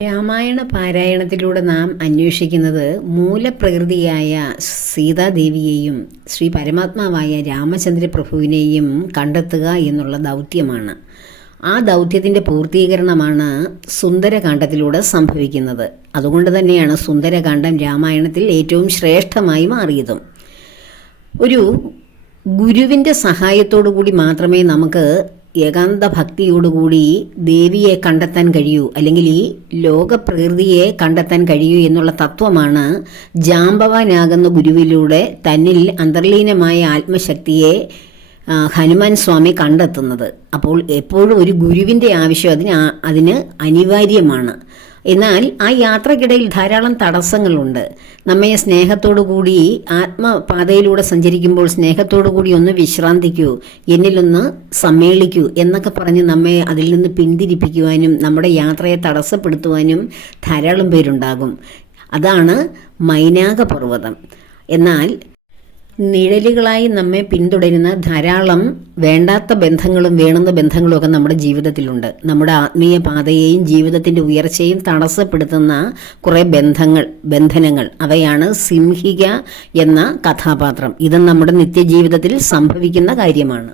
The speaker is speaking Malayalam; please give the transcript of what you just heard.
രാമായണ പാരായണത്തിലൂടെ നാം അന്വേഷിക്കുന്നത് മൂലപ്രകൃതിയായ സീതാദേവിയെയും ശ്രീ പരമാത്മാവായ രാമചന്ദ്ര പ്രഭുവിനെയും കണ്ടെത്തുക എന്നുള്ള ദൗത്യമാണ്. ആ ദൗത്യത്തിൻ്റെ പൂർത്തീകരണമാണ് സുന്ദരകാന്ഡത്തിലൂടെ സംഭവിക്കുന്നത്. അതുകൊണ്ട് തന്നെയാണ് സുന്ദരകാന്ഡം രാമായണത്തിൽ ഏറ്റവും ശ്രേഷ്ഠമായി മാറിയതും. ഒരു ഗുരുവിൻ്റെ സഹായത്തോടു കൂടി മാത്രമേ നമുക്ക് ഏകാന്ത ഭക്തിയോടുകൂടി ദേവിയെ കണ്ടെത്താൻ കഴിയൂ, അല്ലെങ്കിൽ ഈ ലോകപ്രകൃതിയെ കണ്ടെത്താൻ കഴിയൂ എന്നുള്ള തത്വമാണ് ജാമ്പവാനാകുന്ന ഗുരുവിലൂടെ തന്നിൽ അന്തർലീനമായ ആത്മശക്തിയെ ഹനുമാൻ സ്വാമി കണ്ടെത്തുന്നത്. അപ്പോൾ എപ്പോഴും ഒരു ഗുരുവിൻ്റെ ആവശ്യം അതിന് അനിവാര്യമാണ്. എന്നാൽ ആ യാത്രക്കിടയിൽ ധാരാളം തടസ്സങ്ങളുണ്ട്. നമ്മെ സ്നേഹത്തോടുകൂടി ആത്മപാതയിലൂടെ സഞ്ചരിക്കുമ്പോൾ സ്നേഹത്തോടുകൂടി ഒന്ന് വിശ്രാന്തിക്കൂ, എന്നിലൊന്ന് സമ്മേളിക്കൂ എന്നൊക്കെ പറഞ്ഞ് നമ്മെ അതിൽ നിന്ന് പിന്തിരിപ്പിക്കുവാനും നമ്മുടെ യാത്രയെ തടസ്സപ്പെടുത്തുവാനും ധാരാളം പേരുണ്ടാകും. അതാണ് മൈനാക പർവ്വതം. എന്നാൽ നിഴലുകളായി നമ്മെ പിന്തുടരുന്ന ധാരാളം വേണ്ടാത്ത ബന്ധങ്ങളും വേണ്ടുന്ന ബന്ധങ്ങളും ഒക്കെ നമ്മുടെ ജീവിതത്തിലുണ്ട്. നമ്മുടെ ആത്മീയ പാതയെയും ജീവിതത്തിൻ്റെ ഉയർച്ചയും തടസ്സപ്പെടുത്തുന്ന കുറേ ബന്ധനങ്ങൾ, അവയാണ് സിംഹിക എന്ന കഥാപാത്രം. ഇത് നമ്മുടെ നിത്യജീവിതത്തിൽ സംഭവിക്കുന്ന കാര്യമാണ്.